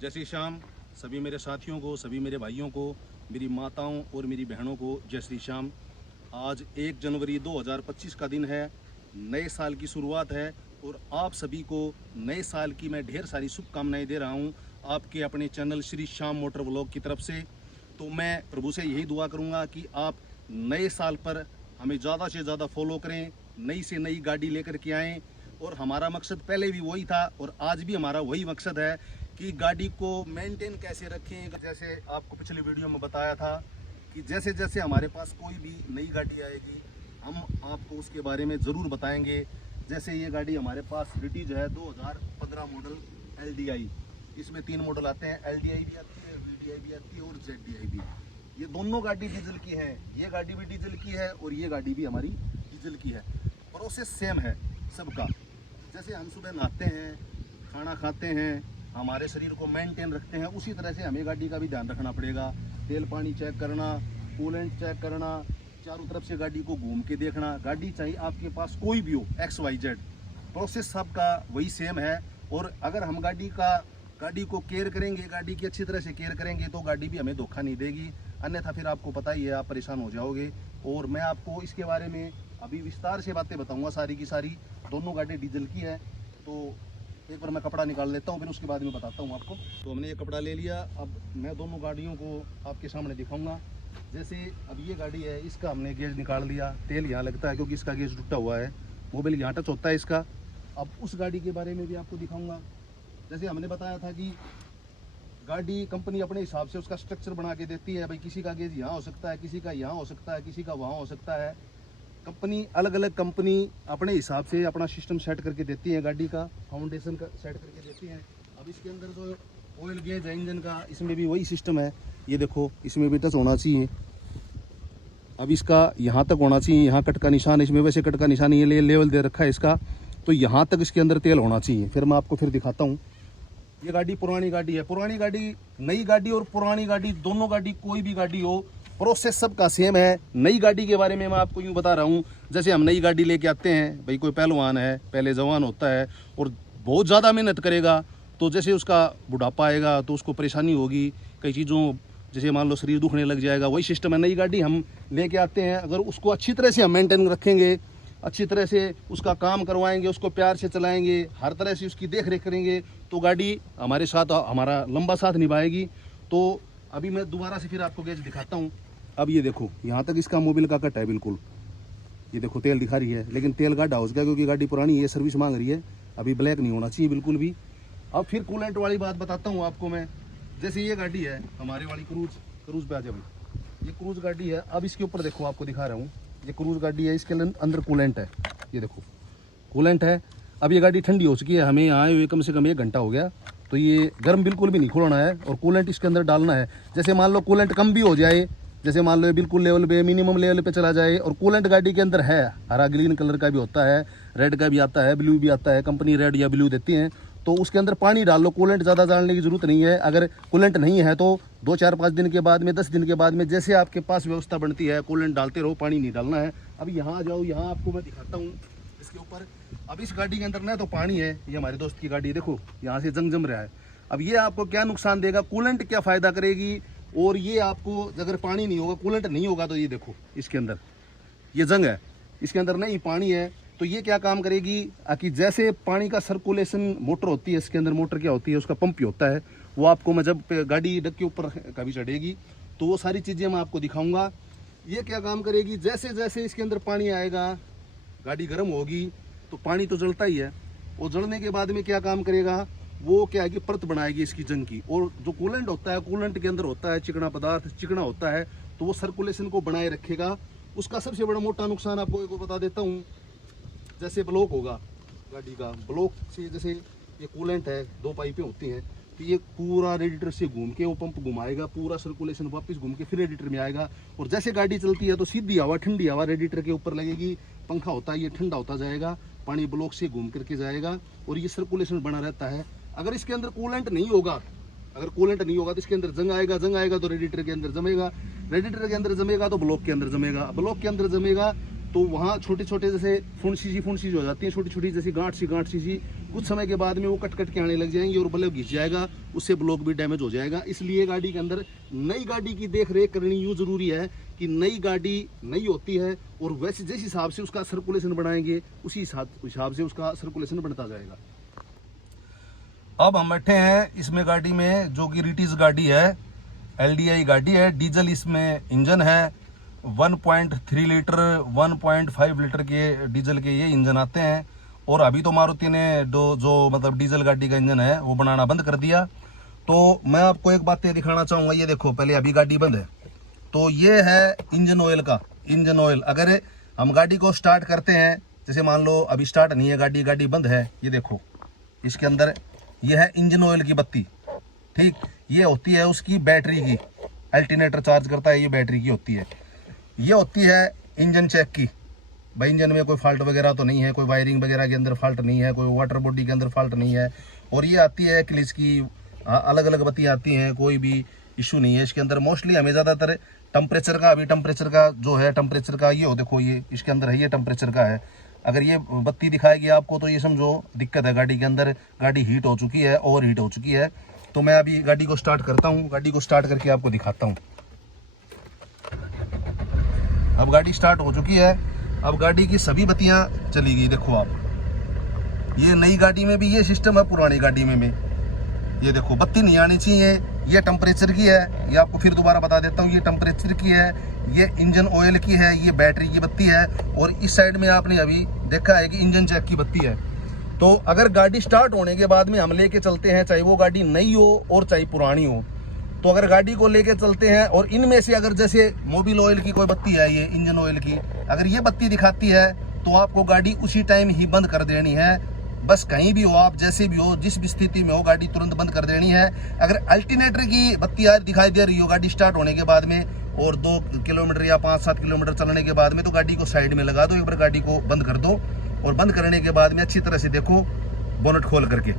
जय श्री श्याम। सभी मेरे साथियों को, सभी मेरे भाइयों को, मेरी माताओं और मेरी बहनों को जय श्री श्याम। आज 1 जनवरी 2025 का दिन है, नए साल की शुरुआत है और आप सभी को नए साल की मैं ढेर सारी शुभकामनाएं दे रहा हूं आपके अपने channel Shri Shyam motor vlog की तरफ से। तो मैं प्रभु से यही दुआ करूंगा कि आप नए साल पर हमें ज़्यादा से ज़्यादा फॉलो करें, नई से नई गाड़ी लेकर के आएँ। और हमारा मकसद पहले भी वही था और आज भी हमारा वही मकसद है कि गाड़ी को मेंटेन कैसे रखें। जैसे आपको पिछले वीडियो में बताया था कि जैसे जैसे हमारे पास कोई भी नई गाड़ी आएगी हम आपको उसके बारे में ज़रूर बताएंगे। जैसे ये गाड़ी हमारे पास ब्रिटिश है 2015 मॉडल LDI। इसमें 3 मॉडल आते हैं, LDI भी आती है, VDI भी आती है और ZDI भी। ये दोनों गाड़ी डीजल की है, ये गाड़ी भी डीजल की है और ये गाड़ी भी हमारी डीजल की है। प्रोसेस सेम है सबका। जैसे हम सुबह नहाते हैं, खाना खाते हैं, हमारे शरीर को मेंटेन रखते हैं, उसी तरह से हमें गाड़ी का भी ध्यान रखना पड़ेगा। तेल पानी चेक करना, कूलेंट चेक करना, चारों तरफ से गाड़ी को घूम के देखना। गाड़ी चाहे आपके पास कोई भी हो, XYZ, प्रोसेस सबका वही सेम है। और अगर हम गाड़ी को केयर करेंगे, गाड़ी की अच्छी तरह से केयर करेंगे तो गाड़ी भी हमें धोखा नहीं देगी। अन्यथा फिर आपको पता ही है, आप परेशान हो जाओगे। और मैं आपको इसके बारे में अभी विस्तार से बातें बताऊंगा सारी की सारी। दोनों गाड़ी डीजल की है। तो एक बार मैं कपड़ा निकाल लेता हूँ, फिर उसके बाद में बताता हूँ आपको। तो हमने ये कपड़ा ले लिया, अब मैं दोनों गाड़ियों को आपके सामने दिखाऊंगा। जैसे अब ये गाड़ी है, इसका हमने गेज निकाल लिया। तेल यहाँ लगता है क्योंकि इसका गेज टूटा हुआ है, मोबाइल यहाँ टच होता है इसका। अब उस गाड़ी के बारे में भी आपको दिखाऊंगा। जैसे हमने बताया था कि गाड़ी कंपनी अपने हिसाब से उसका स्ट्रक्चर बना के देती है। भाई किसी का गेज यहाँ हो सकता है, किसी का यहाँ हो सकता है, किसी का वहाँ हो सकता है। कंपनी अलग अलग कंपनी अपने हिसाब से अपना सिस्टम सेट करके देती है, गाड़ी का फाउंडेशन का सेट करके देती है। अब इसके अंदर जो ऑयल गेज है इंजन का, इसमें भी वही सिस्टम है। ये देखो, इसमें भी टच होना चाहिए। अब इसका यहाँ तक होना चाहिए, यहाँ कट का निशान, इसमें वैसे कट का निशान ये लेवल दे रखा है इसका, तो यहाँ तक इसके अंदर तेल होना चाहिए। फिर मैं आपको फिर दिखाता हूँ। ये गाड़ी पुरानी गाड़ी है। पुरानी गाड़ी, नई गाड़ी और पुरानी गाड़ी, दोनों गाड़ी कोई भी गाड़ी हो, प्रोसेस सबका सेम है। नई गाड़ी के बारे में मैं आपको यूँ बता रहा हूँ, जैसे हम नई गाड़ी लेके आते हैं, भाई कोई पहलवान है, पहले जवान होता है और बहुत ज़्यादा मेहनत करेगा, तो जैसे उसका बुढ़ापा आएगा तो उसको परेशानी होगी कई चीज़ों, जैसे मान लो शरीर दुखने लग जाएगा। वही सिस्टम है। नई गाड़ी हम लेके आते हैं, अगर उसको अच्छी तरह से हम मेंटेन रखेंगे, अच्छी तरह से उसका काम करवाएंगे, उसको प्यार से चलाएंगे, हर तरह से उसकी देख रेख करेंगे, तो गाड़ी हमारे साथ हमारा लंबा साथ निभाएगी। तो अभी मैं दोबारा से फिर आपको गेज दिखाता हूँ। अब ये देखो, यहाँ तक इसका मोबिल का कट है बिल्कुल। ये देखो तेल दिखा रही है, लेकिन तेल गाढ़ा हो गया क्योंकि गाड़ी पुरानी है, सर्विस मांग रही है। अभी ब्लैक नहीं होना चाहिए बिल्कुल भी। अब फिर कूलेंट वाली बात बताता हूँ आपको मैं। जैसे ये गाड़ी है हमारे वाली क्रूज पे आ जाए भाई। ये क्रूज गाड़ी है। अब इसके ऊपर देखो, आपको दिखा रहा हूँ, ये क्रूज गाड़ी है, इसके अंदर कूलेंट है। ये देखो कूलेंट है। अब ये गाड़ी ठंडी हो चुकी है, हमें यहाँ आए हुए कम से कम 1 घंटा हो गया, तो ये गर्म बिल्कुल भी नहीं खोलना है और कूलेंट इसके अंदर डालना है। जैसे मान लो कूलेंट कम भी हो जाए, जैसे मान लो बिल्कुल लेवल पे, मिनिमम लेवल पे चला जाए, और कूलेंट गाड़ी के अंदर है, हरा ग्रीन कलर का भी होता है, रेड का भी आता है, ब्लू भी आता है, कंपनी रेड या ब्लू देती है, तो उसके अंदर पानी डाल लो। कूलेंट ज़्यादा डालने की जरूरत नहीं है। अगर कूलेंट नहीं है तो 2, 4, 5 दिन के बाद में, 10 दिन के बाद में, जैसे आपके पास व्यवस्था बनती है, कूलेंट डालते रहो, पानी नहीं डालना है। अब यहाँ आ जाओ, यहाँ आपको मैं दिखाता हूँ इसके ऊपर। अब इस गाड़ी के अंदर ना तो पानी है, ये हमारे दोस्त की गाड़ी देखो, यहाँ से जंग जम रहा है। अब ये आपको क्या नुकसान देगा, कूलेंट क्या फ़ायदा करेगी, और ये आपको अगर पानी नहीं होगा, कूलेंट नहीं होगा, तो ये देखो इसके अंदर ये जंग है, इसके अंदर नहीं पानी है, तो ये क्या काम करेगी कि जैसे पानी का सर्कुलेशन, मोटर होती है इसके अंदर, मोटर क्या होती है, उसका पंप ही होता है, वो आपको मैं जब गाड़ी डक के ऊपर कभी चढ़ेगी तो वो सारी चीज़ें मैं आपको दिखाऊंगा। ये क्या काम करेगी, जैसे जैसे इसके अंदर पानी आएगा, गाड़ी गर्म होगी तो पानी तो जलता ही है, और जलने के बाद में क्या काम करेगा, वो क्या है कि परत बनाएगी इसकी जंग की। और जो कूलेंट होता है, कूलेंट के अंदर होता है चिकना पदार्थ, चिकना होता है, तो वो सर्कुलेशन को बनाए रखेगा। उसका सबसे बड़ा मोटा नुकसान आपको एक बता देता हूँ। जैसे ब्लॉक होगा गाड़ी का, ब्लॉक से जैसे ये कूलेंट है, 2 पाइपें होती हैं, तो ये पूरा रेडिएटर से घूम के वो पंप घुमाएगा, पूरा सर्कुलेशन वापस घूम के फिर रेडिएटर में आएगा। और जैसे गाड़ी चलती है तो सीधी हवा, ठंडी हवा रेडिएटर के ऊपर लगेगी, पंखा होता है ये ठंडा होता जाएगा, पानी ब्लॉक से घूम करके जाएगा और ये सर्कुलेशन बना रहता है। अगर इसके अंदर कूलेंट नहीं होगा, तो इसके अंदर जंग आएगा तो रेडिएटर के अंदर जमेगा, रेडिएटर के अंदर जमेगा तो ब्लॉक के अंदर जमेगा, ब्लॉक के अंदर जमेगा तो वहाँ छोटे छोटे जैसे फुंसी हो जाती है, छोटी छोटी जैसी गांठ सी कुछ समय के बाद में वो कट कट के आने लग जाएंगे और बल्ब घिस जाएगा, उससे ब्लॉक भी डैमेज हो जाएगा। इसलिए गाड़ी के अंदर नई गाड़ी की देख रेख करनी यूँ ज़रूरी है कि नई गाड़ी नई होती है और वैसे जिस हिसाब से उसका सर्कुलेशन बढ़ाएंगे उसी हिसाब से उसका सर्कुलेशन बढ़ता जाएगा। अब हम बैठे हैं इसमें गाड़ी में, जो कि रिटीज गाड़ी है, LDI गाड़ी है, डीजल इसमें इंजन है। 1.3 लीटर 1.5 लीटर के डीजल के ये इंजन आते हैं। और अभी तो मारुति ने जो मतलब डीजल गाड़ी का इंजन है वो बनाना बंद कर दिया। तो मैं आपको एक बात दिखाना चाहूँगा, ये देखो, पहले अभी गाड़ी बंद है तो ये है इंजन ऑयल का, इंजन ऑयल। अगर हम गाड़ी को स्टार्ट करते हैं, जैसे मान लो अभी स्टार्ट नहीं है गाड़ी, गाड़ी बंद है, ये देखो इसके अंदर ये है इंजन ऑयल की बत्ती, ठीक। ये होती है उसकी बैटरी की, अल्टरनेटर चार्ज करता है, ये बैटरी की होती है। ये होती है इंजन चेक की, भाई इंजन में कोई फॉल्ट वगैरह तो नहीं है, कोई वायरिंग वगैरह के अंदर फॉल्ट नहीं है, कोई वाटर बॉडी के अंदर फॉल्ट नहीं है। और ये आती है क्लिच की, अलग अलग बत्तियाँ आती हैं, कोई भी इशू नहीं है इसके अंदर। मोस्टली हमें ज़्यादातर टेम्परेचर का, अभी टेम्परेचर का जो है, टेम्परेचर का ये हो देखो, ये इसके अंदर है, ये टेम्परेचर का है। अगर ये बत्ती दिखाएगी आपको तो ये समझो दिक्कत है गाड़ी के अंदर, गाड़ी हीट हो चुकी है, ओवर हीट हो चुकी है। तो मैं अभी गाड़ी को स्टार्ट करता हूँ, गाड़ी को स्टार्ट करके आपको दिखाता हूँ। अब गाड़ी स्टार्ट हो चुकी है, अब गाड़ी की सभी बत्तियाँ चली गई, देखो आप। ये नई गाड़ी में भी ये सिस्टम है, पुरानी गाड़ी में भी ये देखो बत्ती नहीं आनी चाहिए। ये टेम्परेचर की है, ये आपको फिर दोबारा बता देता हूँ, ये टेम्परेचर की है, ये इंजन ऑयल की है, ये बैटरी की बत्ती है। और इस साइड में आपने अभी देखा है कि इंजन चेक की बत्ती है। तो अगर गाड़ी स्टार्ट होने के बाद में हम लेके चलते हैं, चाहे वो गाड़ी नई हो और चाहे पुरानी हो, तो अगर गाड़ी को लेके चलते हैं और इनमें से अगर जैसे मोबिल ऑयल की कोई बत्ती है, ये इंजन ऑयल की, अगर ये बत्ती दिखाती है तो आपको गाड़ी उसी टाइम ही बंद कर देनी है। बस कहीं भी हो आप, जैसे भी हो, जिस भी स्थिति में हो, गाड़ी तुरंत बंद कर देनी है। अगर अल्टरनेटर की बत्ती दिखाई दे रही हो गाड़ी स्टार्ट होने के बाद में और 2 किलोमीटर या 5-7 किलोमीटर चलने के बाद में, तो गाड़ी को साइड में लगा दो, एक बार गाड़ी को बंद कर दो। और बंद करने के बाद में अच्छी तरह से देखो बोनट खोल करके।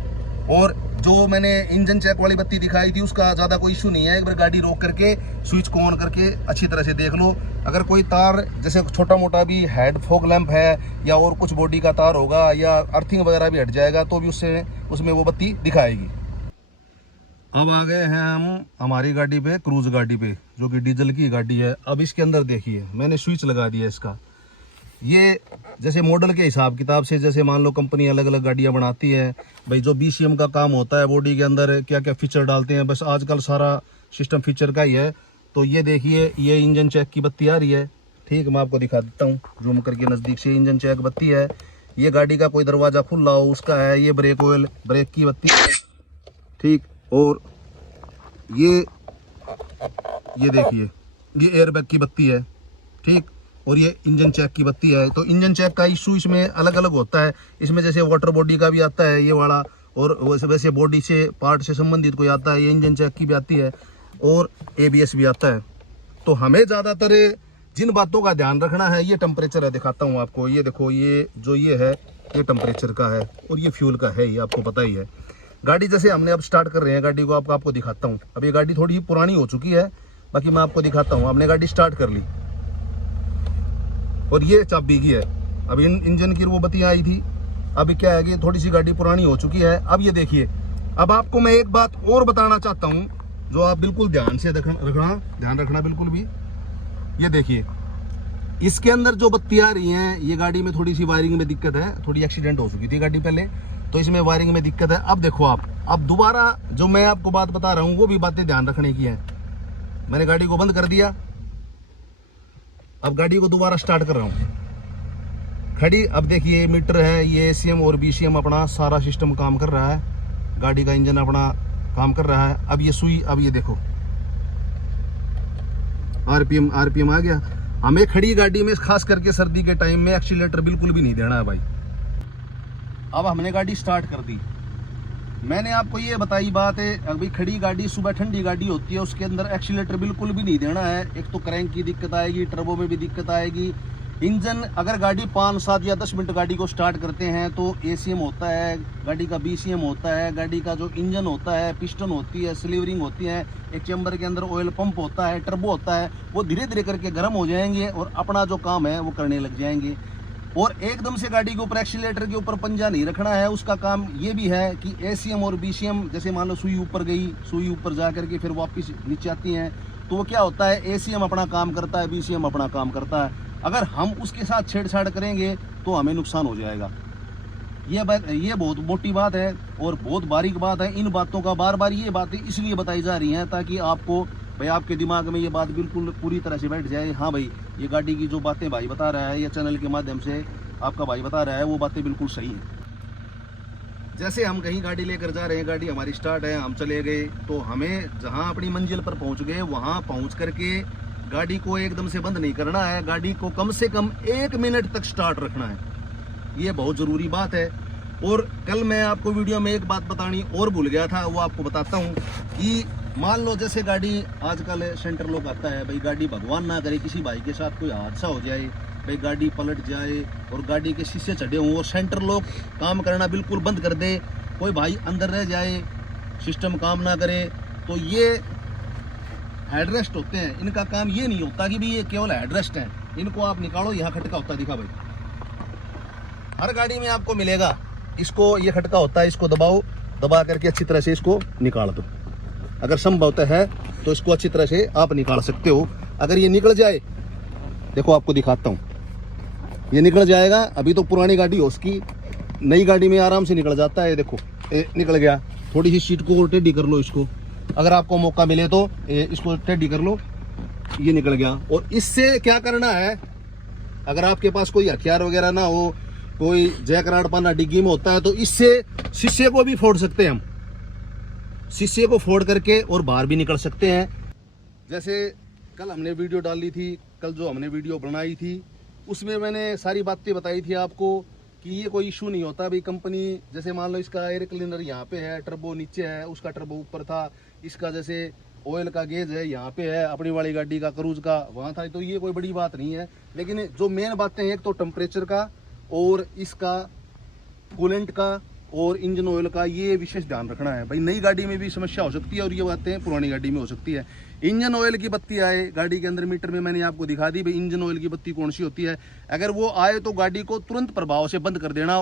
और जो मैंने इंजन चेक वाली बत्ती दिखाई थी उसका ज़्यादा कोई इशू नहीं है, एक बार गाड़ी रोक करके स्विच को ऑन करके अच्छी तरह से देख लो। अगर कोई तार जैसे छोटा मोटा भी हेड फॉग लैंप है या और कुछ बॉडी का तार होगा या अर्थिंग वगैरह भी हट जाएगा तो भी उसमें वो बत्ती दिखाएगी। अब आ गए हैं हम हमारी गाड़ी पे, क्रूज गाड़ी पे, जो कि डीजल की गाड़ी है। अब इसके अंदर देखिए मैंने स्विच लगा दिया इसका। ये जैसे मॉडल के हिसाब किताब से, जैसे मान लो कंपनी अलग अलग गाड़ियां बनाती है, भाई जो BCM का काम होता है बॉडी के अंदर क्या क्या फीचर डालते हैं, बस आजकल सारा सिस्टम फीचर का ही है। तो ये देखिए ये इंजन चेक की बत्ती आ रही है, ठीक। मैं आपको दिखा देता हूँ जूम करके नज़दीक से। इंजन चेक बत्ती है, ये गाड़ी का कोई दरवाज़ा खुला हो उसका है, ये ब्रेक ऑयल ब्रेक की बत्ती है, ठीक। और ये देखिए ये एयरबैग की बत्ती है, ठीक। और ये इंजन चेक की बत्ती है। तो इंजन चेक का इशू इसमें अलग अलग होता है, इसमें जैसे वाटर बॉडी का भी आता है ये वाला, और वैसे बॉडी से पार्ट से संबंधित कोई आता है, ये इंजन चेक की भी आती है, और ABS भी आता है। तो हमें ज़्यादातर जिन बातों का ध्यान रखना है, ये टेम्परेचर है, दिखाता हूँ आपको। ये देखो ये जो ये है ये टेम्परेचर का है और ये फ्यूल का है, ये आपको पता ही है। गाड़ी जैसे हमने अब स्टार्ट कर रहे हैं गाड़ी को, आपको दिखाता हूँ। अब ये गाड़ी थोड़ी पुरानी हो चुकी है, बाकी मैं आपको दिखाता हूँ। हमने गाड़ी स्टार्ट कर ली और ये चाबी की है। अब इंजन की वो बत्तियाँ आई थी, अभी क्या है कि थोड़ी सी गाड़ी पुरानी हो चुकी है। अब ये देखिए, अब आपको मैं एक बात और बताना चाहता हूँ जो आप बिल्कुल ध्यान से ध्यान रखना बिल्कुल भी। ये देखिए इसके अंदर जो बत्ती आ रही हैं, ये गाड़ी में थोड़ी सी वायरिंग में दिक्कत है, थोड़ी एक्सीडेंट हो चुकी थी गाड़ी पहले, तो इसमें वायरिंग में दिक्कत है। अब देखो आप, अब दोबारा जो मैं आपको बात बता रहा हूँ वो भी बातें ध्यान रखने की है। मैंने गाड़ी को बंद कर दिया, अब गाड़ी को दोबारा स्टार्ट कर रहा हूँ खड़ी। अब देखिए मीटर है, ये ACM और BCM अपना सारा सिस्टम काम कर रहा है, गाड़ी का इंजन अपना काम कर रहा है। अब ये सुई, अब ये देखो RPM आ गया। हमें खड़ी गाड़ी में खास करके सर्दी के टाइम में एक्सीलेटर बिल्कुल भी नहीं देना है भाई। अब हमने गाड़ी स्टार्ट कर दी। मैंने आपको ये बताई बात है, अभी खड़ी गाड़ी सुबह ठंडी गाड़ी होती है, उसके अंदर एक्सीलेटर बिल्कुल भी नहीं देना है। एक तो क्रैंक की दिक्कत आएगी, टर्बो में भी दिक्कत आएगी। इंजन अगर गाड़ी 5, 7 या 10 मिनट गाड़ी को स्टार्ट करते हैं तो ACM होता है, गाड़ी का BCM होता है, गाड़ी का जो इंजन होता है, पिस्टन होती है, स्लीवरिंग होती है, एक चैम्बर के अंदर ऑयल पंप होता है, टर्बो होता है, वो धीरे धीरे करके गर्म हो जाएंगे और अपना जो काम है वो करने लग जाएंगे। और एकदम से गाड़ी के ऊपर एक्सीलेटर के ऊपर पंजा नहीं रखना है। उसका काम ये भी है कि एसीएम और बीसीएम, जैसे मान लो सुई ऊपर गई, सुई ऊपर जा करके फिर वापस नीचे आती हैं, तो क्या होता है, एसीएम अपना काम करता है, बीसीएम अपना काम करता है। अगर हम उसके साथ छेड़छाड़ करेंगे तो हमें नुकसान हो जाएगा। ये बहुत मोटी बात है और बहुत बारीक बात है। इन बातों का बार बार ये बातें इसलिए बताई जा रही हैं ताकि आपको भाई, आपके दिमाग में ये बात बिल्कुल पूरी तरह से बैठ जाए। हाँ भाई, ये गाड़ी की जो बातें भाई बता रहा है या चैनल के माध्यम से आपका भाई बता रहा है, वो बातें बिल्कुल सही हैं। जैसे हम कहीं गाड़ी लेकर जा रहे हैं, गाड़ी हमारी स्टार्ट है, हम चले गए, तो हमें जहाँ अपनी मंजिल पर पहुँच गए वहाँ पहुँच करके गाड़ी को एकदम से बंद नहीं करना है। गाड़ी को कम से कम 1 मिनट तक स्टार्ट रखना है। ये बहुत ज़रूरी बात है। और कल मैं आपको वीडियो में एक बात बतानी और भूल गया था, वो आपको बताता हूँ कि मान लो जैसे गाड़ी आजकल सेंटर लोग आता है, भाई गाड़ी भगवान ना करे किसी भाई के साथ कोई हादसा हो जाए, भाई गाड़ी पलट जाए और गाड़ी के शीशे चढ़े हों और सेंटर लोग काम करना बिल्कुल बंद कर दे, कोई भाई अंदर रह जाए, सिस्टम काम ना करे, तो ये हेडरेस्ट होते हैं। इनका काम ये नहीं होता कि भाई ये केवल हेडरेस्ट हैं, इनको आप निकालो। यहाँ खटका होता है, दिखा भाई, हर गाड़ी में आपको मिलेगा। इसको ये खटका होता है, इसको दबाओ, दबा करके अच्छी तरह से इसको निकाल दो। अगर संभव है तो इसको अच्छी तरह से आप निकाल सकते हो। अगर ये निकल जाए, देखो आपको दिखाता हूँ, ये निकल जाएगा। अभी तो पुरानी गाड़ी हो, उसकी नई गाड़ी में आराम से निकल जाता है। देखो निकल गया। थोड़ी सी सीट को टेढ़ी कर लो, इसको अगर आपको मौका मिले तो इसको टेढ़ी कर लो, ये निकल गया। और इससे क्या करना है, अगर आपके पास कोई हथियार वगैरह ना हो, कोई जैक राड पाना डिग्गी में होता है, तो इससे शीशे को भी फोड़ सकते हैं हम। शीशे को फोड़ करके और बाहर भी निकल सकते हैं। जैसे कल हमने वीडियो डाली थी, कल जो हमने वीडियो बनाई थी उसमें मैंने सारी बातें बताई थी आपको कि ये कोई इशू नहीं होता। भाई कंपनी, जैसे मान लो इसका एयर क्लीनर यहाँ पे है, टर्बो नीचे है, उसका टर्बो ऊपर था, इसका जैसे ऑयल का गेज है यहाँ पे है, अपनी वाली गाड़ी का क्रूज का वहाँ था, तो ये कोई बड़ी बात नहीं है। लेकिन जो मेन बातें हैं, एक तो टेम्परेचर का और इसका कूलेंट का और इंजन ऑयल का, ये विशेष ध्यान रखना है। भाई नई गाड़ी में भी समस्या हो सकती है और ये बातें पुरानी गाड़ी में हो सकती है। इंजन ऑयल की बत्ती आए गाड़ी के अंदर, मीटर में मैंने आपको दिखा दी भाई इंजन ऑयल की बत्ती कौन सी होती है। अगर वो आए तो गाड़ी को तुरंत प्रभाव से बंद कर देना।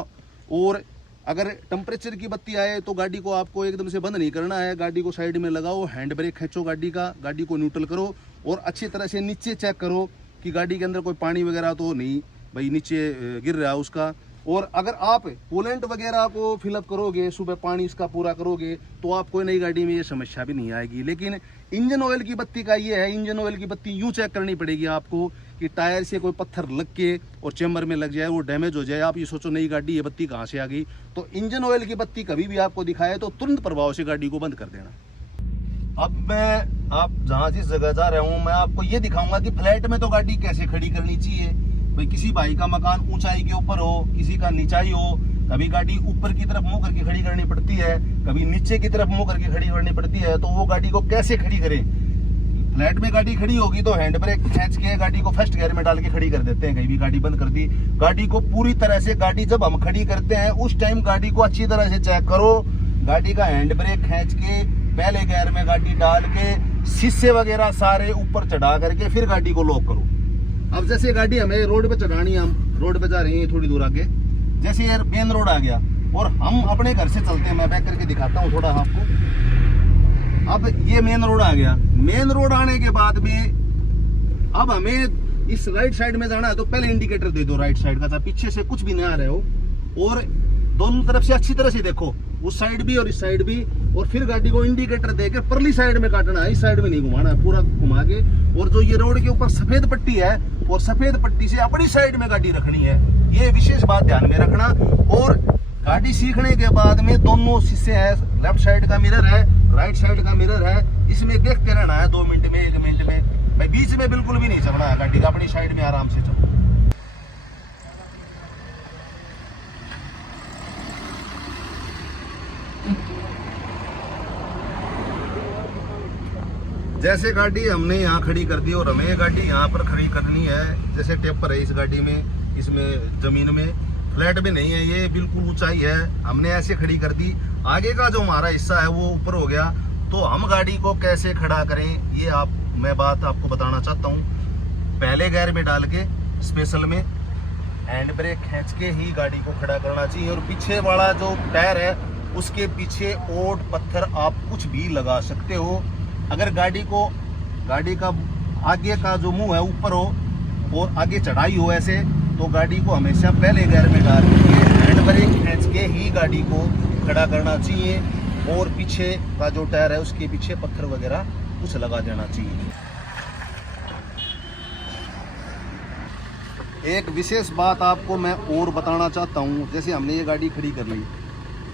और अगर टेम्परेचर की बत्ती आए तो गाड़ी को आपको एकदम से बंद नहीं करना है, गाड़ी को साइड में लगाओ, हैंड ब्रेक खींचो गाड़ी का, गाड़ी को न्यूट्रल करो और अच्छी तरह से नीचे चेक करो कि गाड़ी के अंदर कोई पानी वगैरह तो नहीं भाई नीचे गिर रहा है उसका। और अगर आप कूलेंट वगैरह को फिलअप करोगे, सुबह पानी इसका पूरा करोगे, तो आपको नई गाड़ी में ये समस्या भी नहीं आएगी। लेकिन इंजन ऑयल की बत्ती का ये है, इंजन ऑयल की बत्ती यूँ चेक करनी पड़ेगी आपको कि टायर से कोई पत्थर लग के और चेम्बर में लग जाए, वो डैमेज हो जाए। आप ये सोचो नई गाड़ी, ये बत्ती कहाँ से आ गई। तो इंजन ऑयल की बत्ती कभी भी आपको दिखाए तो तुरंत प्रभाव से गाड़ी को बंद कर देना। अब मैं आप जहाँ जिस जगह जा रहा हूँ, मैं आपको ये दिखाऊंगा कि फ्लैट में तो गाड़ी कैसे खड़ी करनी चाहिए। भाई किसी भाई का मकान ऊंचाई के ऊपर हो, किसी का नीचाई हो, कभी गाड़ी ऊपर की तरफ मुंह करके खड़ी करनी पड़ती है, कभी नीचे की तरफ मुंह करके खड़ी करनी पड़ती है। तो वो गाड़ी को कैसे खड़ी करें। फ्लैट में गाड़ी खड़ी होगी तो हैंड ब्रेक खींच के गाड़ी को फर्स्ट गियर में डाल के खड़ी कर देते हैं। कहीं भी गाड़ी बंद कर दी, गाड़ी को पूरी तरह से, गाड़ी जब हम खड़ी करते हैं उस टाइम गाड़ी को अच्छी तरह से चेक करो। गाड़ी का हैंड ब्रेक खींच के पहले गियर में गाड़ी डाल के शीशे वगैरह सारे ऊपर चढ़ा करके फिर गाड़ी को लॉक करो। अब जैसे गाड़ी हमें रोड पे चढ़ानी है, हम रोड पे जा रहे हैं थोड़ी दूर आगे, जैसे यार मेन रोड आ गया और हम अपने घर से चलते हैं, मैं बैक करके दिखाता हूँ थोड़ा आपको। अब ये मेन रोड आ गया, मेन रोड आने के बाद में अब हमें इस राइट साइड में जाना है तो पहले इंडिकेटर दे दो राइट साइड का, चाहे पीछे से कुछ भी नहीं आ रहे हो, और दोनों तरफ से अच्छी तरह से देखो, उस साइड भी और इस साइड भी, और फिर गाड़ी को इंडिकेटर देकर परली साइड में काटना है, इस साइड में नहीं घुमाना है, पूरा घुमा के। और जो ये रोड के ऊपर सफेद पट्टी है, और सफेद पट्टी से अपनी साइड में गाड़ी रखनी है, ये विशेष बात ध्यान में रखना। और गाड़ी सीखने के बाद में दोनों शीशे हैं, लेफ्ट साइड का मिरर है, राइट साइड का मिरर है, इसमें देखते रहना है 2 मिनट में, 1 मिनट में। भाई बीच में बिल्कुल भी नहीं चलना है गाड़ी का, अपनी साइड में आराम से चलो। जैसे गाड़ी हमने यहाँ खड़ी कर दी और हमें गाड़ी यहाँ पर खड़ी करनी है, जैसे टेपर है इस गाड़ी में, इसमें जमीन में, फ्लैट में नहीं है, ये बिल्कुल ऊंचाई है, हमने ऐसे खड़ी कर दी। आगे का जो हमारा हिस्सा है वो ऊपर हो गया, तो हम गाड़ी को कैसे खड़ा करें ये मैं बात आपको बताना चाहता हूँ। पहले गियर में डाल के स्पेशल में हैंड ब्रेक खींच के ही गाड़ी को खड़ा करना चाहिए। और पीछे वाला जो टायर है उसके पीछे ओट पत्थर आप कुछ भी लगा सकते हो। अगर गाड़ी का आगे का जो मुंह है ऊपर हो और आगे चढ़ाई हो ऐसे, तो गाड़ी को हमेशा पहले गियर में डाल के हैंड ब्रेक खींच के ही गाड़ी को खड़ा करना चाहिए। और पीछे का जो टायर है उसके पीछे पत्थर वगैरह कुछ लगा देना चाहिए। एक विशेष बात आपको मैं और बताना चाहता हूँ, जैसे हमने ये गाड़ी खड़ी कर ली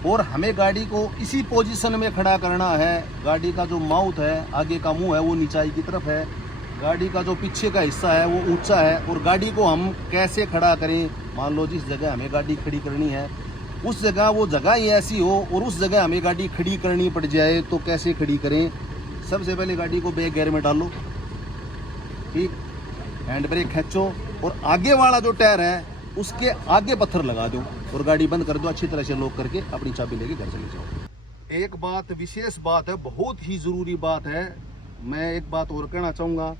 और हमें गाड़ी को इसी पोजीशन में खड़ा करना है। गाड़ी का जो माउथ है, आगे का मुंह है, वो नीचाई की तरफ है। गाड़ी का जो पीछे का हिस्सा है वो ऊंचा है। और गाड़ी को हम कैसे खड़ा करें, मान लो जिस जगह हमें गाड़ी खड़ी करनी है उस जगह वो जगह ही ऐसी हो और उस जगह हमें गाड़ी खड़ी करनी पड़ जाए, तो कैसे खड़ी करें। सबसे पहले गाड़ी को बैक गियर में डालो, ठीक, हैंड ब्रेक खींचो और आगे वाला जो टायर है उसके आगे पत्थर लगा दो और गाड़ी बंद कर दो। अच्छी तरह से लॉक करके अपनी चाबी लेके घर चले जाओ। एक बात विशेष बात है, बहुत ही ज़रूरी बात है, मैं एक बात और कहना चाहूँगा।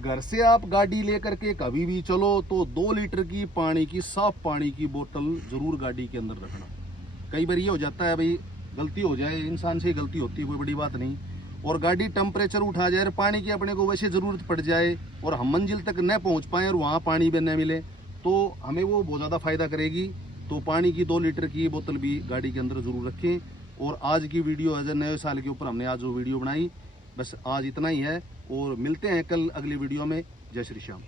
घर से आप गाड़ी लेकर के कभी भी चलो तो 2 लीटर की पानी की, साफ पानी की बोतल ज़रूर गाड़ी के अंदर रखना। कई बार ये हो जाता है भाई गलती हो जाए, इंसान से गलती होती है, कोई बड़ी बात नहीं। और गाड़ी टेम्परेचर उठा जाए, पानी की अपने को वैसे ज़रूरत पड़ जाए और हम मंजिल तक न पहुंच पाएँ और वहाँ पानी भी न मिले, तो हमें वो बहुत ज़्यादा फ़ायदा करेगी। तो पानी की 2 लीटर की बोतल भी गाड़ी के अंदर ज़रूर रखें। और आज की वीडियो एज नए साल के ऊपर हमने आज जो वीडियो बनाई, बस आज इतना ही है और मिलते हैं कल अगली वीडियो में। जय श्री श्याम।